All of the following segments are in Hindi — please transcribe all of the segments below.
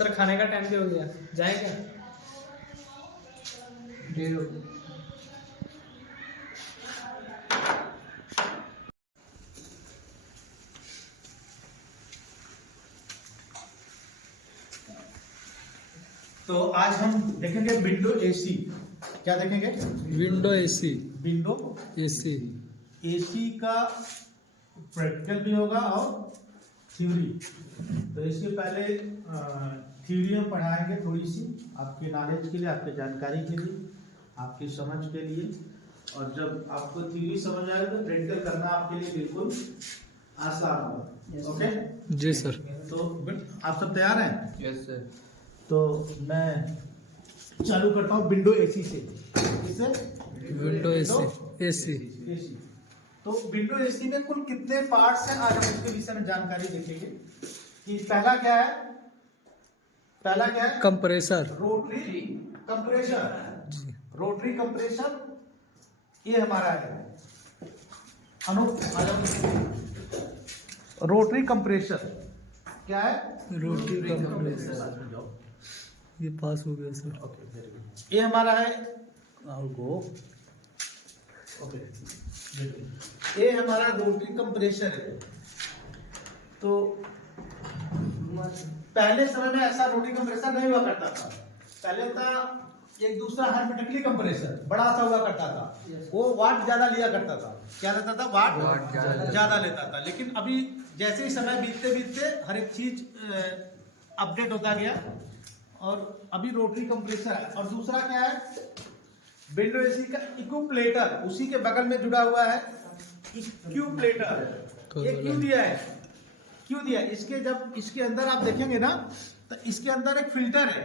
सर खाने का टाइम भी हो गया, जाए क्या? देर हो गई। तो आज हम देखेंगे विंडो एसी। क्या देखेंगे? Window AC. Window AC. AC का प्रैक्टिकल भी होगा और थ्योरी। तो इसके पहले थ्योरी हम पढ़ाएंगे थोड़ी सी आपके नॉलेज के लिए, आपके जानकारी के लिए, आपकी समझ के लिए। और जब आपको थ्योरी समझ आएगा तो प्रैक्टिकल करना आपके लिए बिल्कुल आसान होगा। ओके जी सर। तो आप सब तैयार हैं? Yes sir. तो मैं चालू करता हूँ विंडो एसी से। इससे विंडो एसी। एसी। एसी। तो विंडो एसी में कुल कितने पार्ट्स हैं, आज हम इसके विषय में जानकारी देखेंगे। कि पहला क्या है? पहला क्या है? Compressor. Rotary compressor. Rotary compressor ये हमारा है। रोटरी कंप्रेसर क्या है? Rotary compressor. ये पास हो गया सर। Okay very good. ये हमारा है गो। ओके ये हमारा रोटरी कंप्रेसर है। तो पहले समय में ऐसा रोटरी कंप्रेसर नहीं हुआ करता था। पहले था एक दूसरा हाइड्रोलिक कंप्रेसर, बड़ा सा हुआ करता था। वो वाट ज्यादा लिया करता था। क्या लेता था? वाट ज्यादा लेता था। लेकिन अभी जैसे ही समय बीतते बीतते हर एक चीज अपडेट होता गया और अभी रोटरी कंप्रेसर है। और दूसरा क्या है? विंडो एसी का इक्यूप्लेटर, उसी के बगल में जुड़ा हुआ है इक्यूप्लेटर। ये क्यों दिया है? क्यों दिया? इसके जब इसके अंदर आप देखेंगे ना तो इसके अंदर एक फिल्टर है।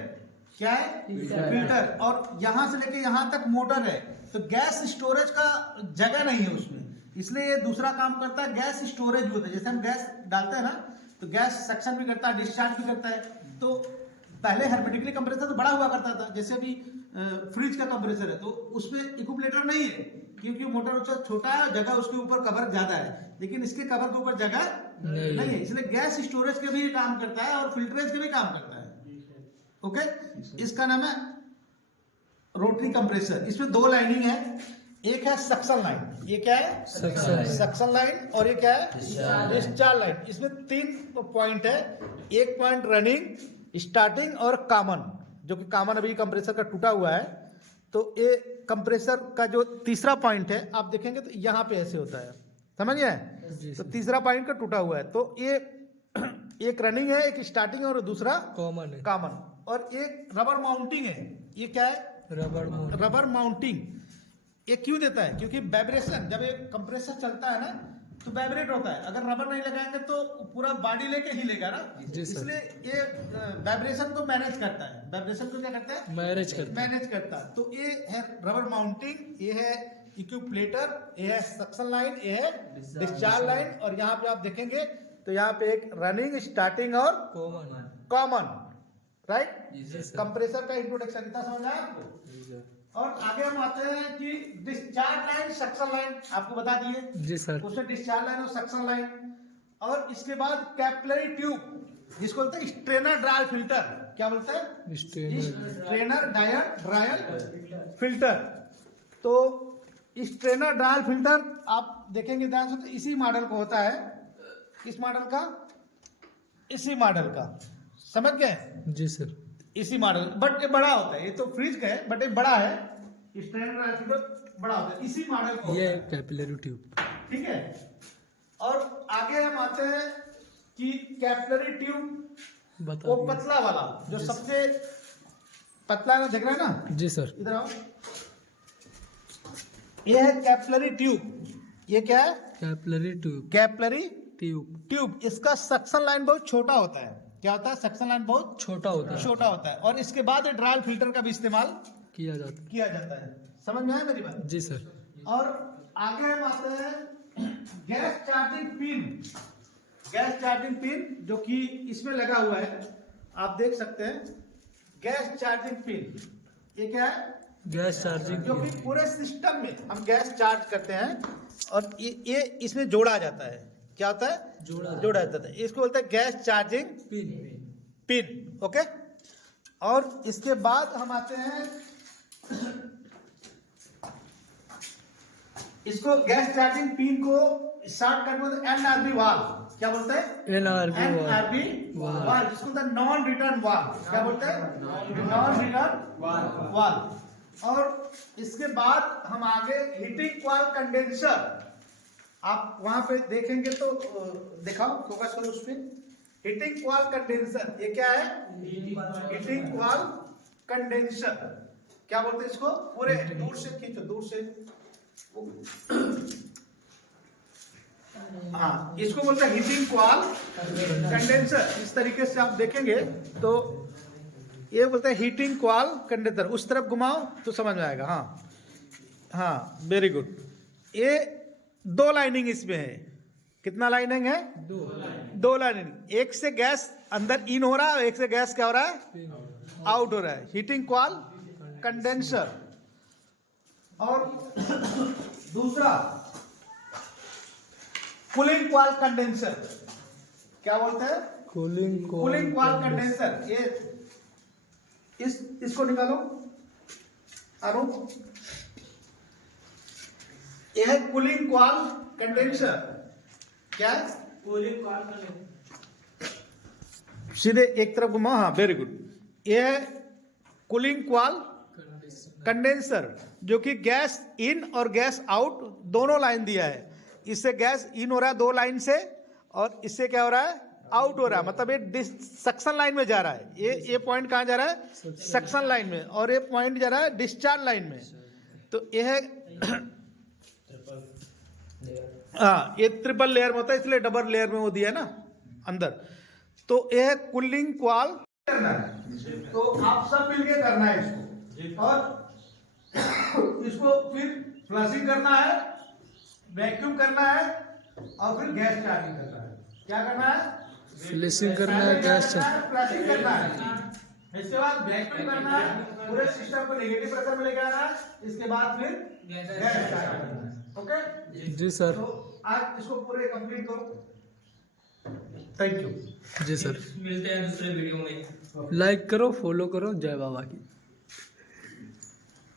क्या है? फिल्टर। और यहां से लेके यहां तक मोटर है। तो गैस स्टोरेज का जगह नहीं है उसमें, इसलिए ये दूसरा काम करता है। गैस स्टोरेज होता है। जैसे हम गैस डालते हैं ना तो गैस सक्शन भी करता है, डिस्चार्ज भी करता है। तो पहले हाइड्रोलिक कंप्रेसर तो बड़ा हुआ करता था, जैसे अभी फ्रिज का कंप्रेसर है तो उसमें इक्यूप्लेटर नहीं है क्योंकि मोटर उसका छोटा है, जगह उसके ऊपर कवर ज्यादा है। लेकिन इसके कवर के ऊपर जगह नहीं है, इसलिए गैस स्टोरेज के भी काम करता है और फिल्टरेज के भी काम करता है। ओके इसका नाम है रोटरी कंप्रेसर। इसमें दो लाइनिंग है, एक है सक्शन लाइन। ये क्या है? Suction line. और ये क्या है? Discharge line. इसमें 3 पॉइंट है। एक पॉइंट रनिंग, स्टार्टिंग और कॉमन, जो कि कॉमन अभी कंप्रेसर का टूटा हुआ है। तो ये कंप्रेसर का जो तीसरा पॉइंट है आप देखेंगे तो यहाँ पे ऐसे होता है, समझ गए? तो तीसरा पॉइंट का टूटा हुआ है। तो ये एक रनिंग है, एक स्टार्टिंग और दूसरा कॉमन है। कॉमन। और एक रबर माउंटिंग है। ये क्या है? Rubber mounting. ये क्यों देता है? क्योंकि वाइब्रेशन, जब ये कंप्रेसर चलता है ना तो वाइब्रेट होता है। अगर रबर नहीं लगाएंगे तो पूरा बॉडी लेके हिलेगा ना, इसलिए ये वाइब्रेशन को मैनेज करता है। वाइब्रेशन को क्या करता है? मैनेज करता है। तो ये है रबर माउंटिंग, ये है इक्यूप्लेटर, ये है सक्शन लाइन, ये है डिस्चार्ज लाइन। और यहाँ पे आप देखेंगे तो यहाँ पे एक रनिंग, स्टार्टिंग और कॉमन, राइट? कंप्रेसर का इंट्रोडक्शन इतना समझ आया आपको? और आगे हम आते हैं कि डिस्चार्ज लाइन, सक्शन लाइन आपको बता दिए जी सर। उसमें डिस्चार्ज लाइन और सक्शन लाइन। और इसके बाद कैपिलरी ट्यूब, जिसको बोलते हैं स्ट्रेनर ड्रायल फिल्टर। क्या बोलते हैं? Strainer dryer filter. तो स्ट्रेनर ड्रायल फिल्टर आप देखेंगे ध्यान से तो इसी मॉडल का होता है। किस मॉडल का? इसी मॉडल का, समझ गए? जी सर। इसी मॉडल, बट ये बड़ा होता है। ये तो फ्रिज का है बट ये बड़ा है। स्ट्रेनर ड्रायल फिल्टर बड़ा होता है, इसी मॉडल का। ये कैपिलरी ट्यूब, ठीक है। और आगे हम आते हैं कि कैपिलरी ट्यूब वो पतला वाला, जो सबसे पतला है, देख रहे हैं ना? जी सर। इधर आओ। ये है कैपिलरी ट्यूब। ये क्या है? Capillary tube. इसका सक्शन लाइन बहुत छोटा होता है। क्या होता है? सक्शन लाइन बहुत छोटा होता है। और इसके बाद ड्रायल फिल्टर का भी इस्तेमाल किया जाता है। समझ में आया मेरी बात? जी सर। और आगे हम आते हैं गैस चार्जिंग पिन, जो कि इसमें लगा हुआ है, आप देख सकते हैं। गैस चार्जिंग पिन, ये क्या है? गैस चार्जिंग, जो कि पूरे सिस्टम में हम गैस चार्ज करते हैं और ये इसमें जोड़ा जाता है। क्या होता है? जोड़ा जाता है। इसको बोलते हैं गैस चार्जिंग पिन। ओके और इसके बाद हम आते हैं, इसको गैस चार्जिंग पिन को स्टार्ट करने में एनआरबी वाल्व, क्या बोलते हैं? एनआरबी वाल्व, जिसको बोलते हैं नॉन रिटर्न वाल्व। क्या बोलते हैं? Non return valve. और इसके बाद हम आगे हीटिंग कॉइल कंडेंसर, आप वहां पे देखेंगे तो दिखाओ, फोकस करो उस पर। हीटिंग कॉइल कंडेंसर, ये क्या है? Heating coil condenser. क्या बोलते हैं इसको? पूरे दूर से खींचो, दूर से। हाँ, इसको बोलते हैं हीटिंग कॉइल कंडेंसर। इस तरीके से आप देखेंगे तो ये बोलते हैं हीटिंग कॉइल कंडेंसर। उस तरफ घुमाओ तो समझ में आएगा। हाँ हाँ, वेरी गुड। ये दो लाइनिंग इसमें है। कितना लाइनिंग है? दो लाइनिंग। एक से गैस अंदर इन हो रहा है, एक से गैस क्या हो रहा है? आउट हो रहा है। Heating coil condenser. और दूसरा कूलिंग कॉइल कंडेंसर। क्या बोलते हैं? Cooling coil condenser. ये इसको निकालो अरुण। यह है कूलिंग कॉइल कंडेंसर। क्या है? Cooling coil condenser. सीधे एक तरफ घुमाओ। हाँ, वेरी गुड। यह है कूलिंग कॉइल कंडेंसर, जो कि गैस इन और गैस आउट दोनों लाइन दिया है। इससे गैस इन हो रहा है दो लाइन से, और इससे क्या हो रहा है? आउट हो रहा है। मतलब ये सक्शन लाइन में जा रहा है। ये पॉइंट कहाँ जा रहा है? सक्शन लाइन में। और ये पॉइंट जा रहा है डिस्चार्ज लाइन में। तो ये है हाँ, ये ट्रिपल लेयर में होता है, इसलिए डबल लेयर में वो दिया है ना अंदर। तो ये है कूलिंग कॉइल करना है। तो आप सब मिलके करना है इसको, और इसको फिर फ्लशिंग करना है, वैक्यूम करना है, और फिर गैस चार्जिंग करना है। क्या करना है? फ्लशिंग करना है, गैस फ्लशिंग करना है। इसके बाद वैक्यूम करना है, पूरे सिस्टम को नेगेटिव प्रेशर में लेके आना है। इसके बाद फिर गैस चार्जिंग करना है। ओके जी सर। तो आज इसको पूरे कंप्लीट करो। Thank you. जी सर। मिलते हैं दूसरे वीडियो में। लाइक करो, फॉलो करो। जय बाबा की।